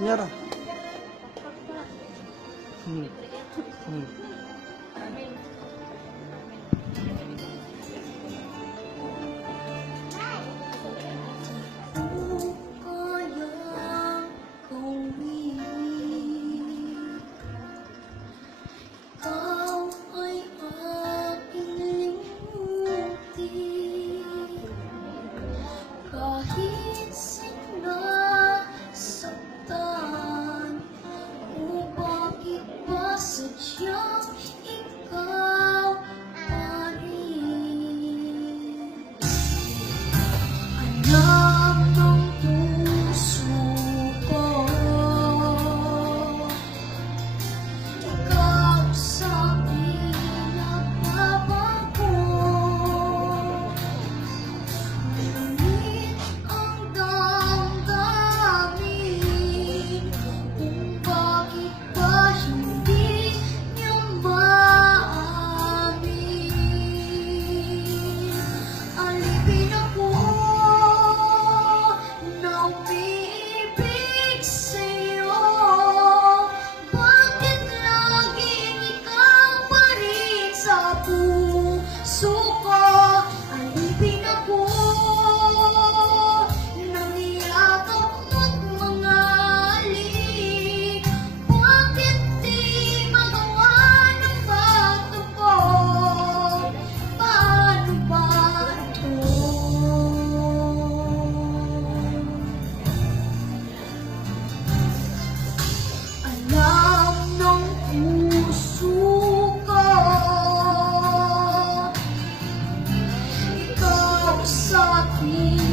Nyara. Hmm. Kahit sinasaktan o bakit ba sadyang ikaw pa rin? Anak ng puso ko, ikaw sa pinagbabago. Ngunit ang damdamin kung bakit ba hindi niya maamin. Alipin ako na umiibig sa'yo. Bakit laging ikaw pa rin sa puso ko? Alipin ako ng iyakap mo't mga halik. Bakit di magawa ng pagtuko? Paano ba ito? Alam ng puso ko, ikaw sa akin